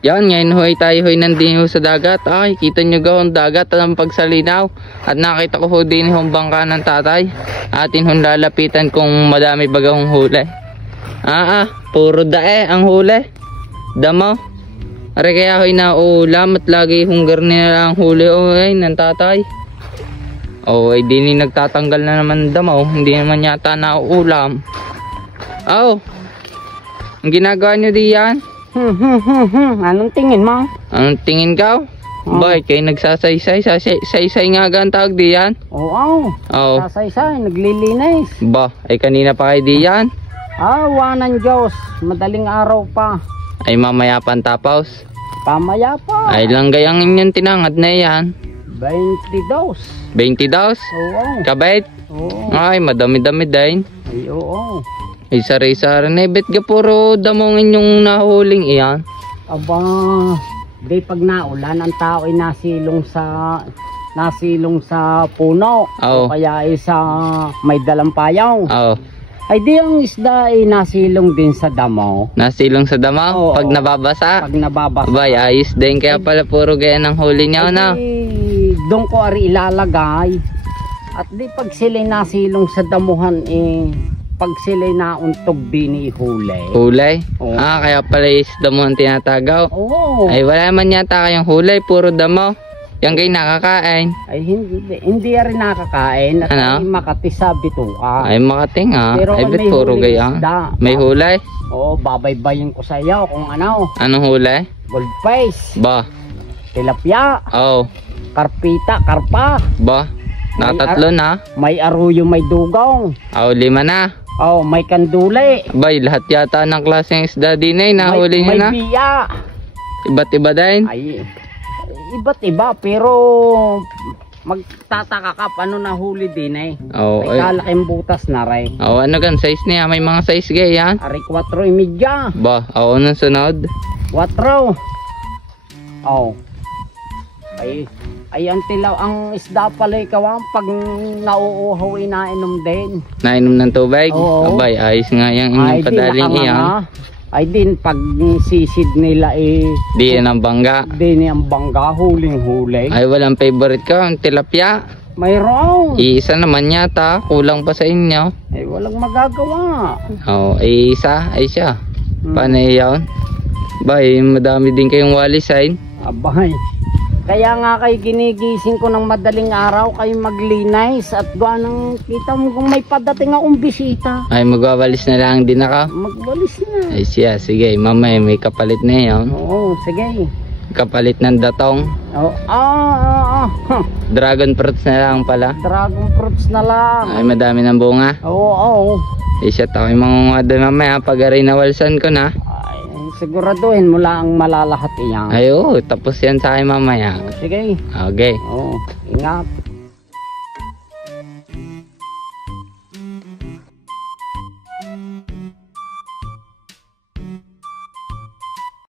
Yan, ngayon hoy tayo hoy nandito sa dagat. Ay, kita nyo gawang dagat ang pagsalinaw. At nakita ko ho din yung bangka ng tatay. Atin hong lalapitan kung madami bagahong huli. Puro dae ang huli. Damo. Are kaya hoy na ulam at lagi hunggar nila ang huli ay ng tatay. Ay di ni nagtatanggal na naman damo. Hindi naman yata na ulam. Ang ginagawa nyo diyan? Anong tingin mo? Anong tingin ka? Bakit kayo nagsasaysay? Saysay nga ang tawag diyan? Oo. Sasaysay, naglilinis. Ba, ay kanina pa kayo diyan? Wanan Diyos. Madaling araw pa. Ay mamaya pantapos? Pamaya pa. Ay lang gayang inyong tinangad na yan. 22. 22? Oo. Kabait? Oo. Ay madami-dami din. Ay, oo. Ay sari-sari na bet ka puro damong inyong nahuling iyan. Aba, di pag naulan ang tao ay nasilong sa puno. Oo. O kaya ay sa may dalampayaw. Oo. Ay di ang isda ay nasilong din sa damo. Nasilong sa damaw? Oo. Pag nababasa? Pag nababasa. Abay, ayos din kaya pala puro gaya ng huli niya na. Doon ko ari ilalagay. At di pag sila'y nasilong sa damuhan pag sila'y nauntog din huli. Hulay? Oo. Kaya pala isda mo ang tinatagaw. Oo. Ay wala man yata kayong hulay, puro damo. Yan kayo nakakain. Ay hindi rin nakakain at Ano? ay Makati sa bituka. Ay makating Pero Ay bet may puro huling gaya. isda. May hulay? Oo, babaybayin ko sa iyo kung ano. Anong hulay? Goldfish, Ba? tilapia, Oh. karpita, karpa. Ba? Natatlo na? May aruyo, may dugong. Lima na. Oh, may kanduli. Abay, lahat yata ng klaseng isda din ay nahuli nyo may na. biya. Iba't iba din. Ay, iba't iba pero magtataka ka paano nahuli din Ay kalaking butas na rin. ano gan size niya? May mga size gaya yan. Ari 4.5. Ba? Nang sunod. 4. Oh. Ay ang tilaw ang isda pala ikaw pag nauuhaw inainom din. Nainom ng tubig? Oo. Abay, ayos nga yung inyong kadaling iyan. Ay din pag sisid nila Di yan ang bangga. din ang bangga huling-huli. Ay walang favorite ka, ang tilapia. Mayroon. Iisa naman yata, kulang pa sa inyo. Ay walang magagawa. Isa, ay siya. Paano yun? Bay, madami din kayong walisain. Abay. Kaya nga kay ginigising ko ng madaling araw kayo maglinis at doon ang kita mo kung may padating akong bisita. Ay magwawalis na lang din ako. Magwalis na. Ay siya, sige, mamaya may kapalit na yun. Oo, sige. Kapalit ng datong. Oh, Dragon fruits na lang pala. Dragon fruits na lang. Ay madami ng bunga. Oo. Ay siya, tayo mga doon mamaya pag aray nawalsan ko na. Siguraduhin mo lang malalahat iyan. Ay tapos yan sa akin mamaya. Sige. Okay. Oo, ingat.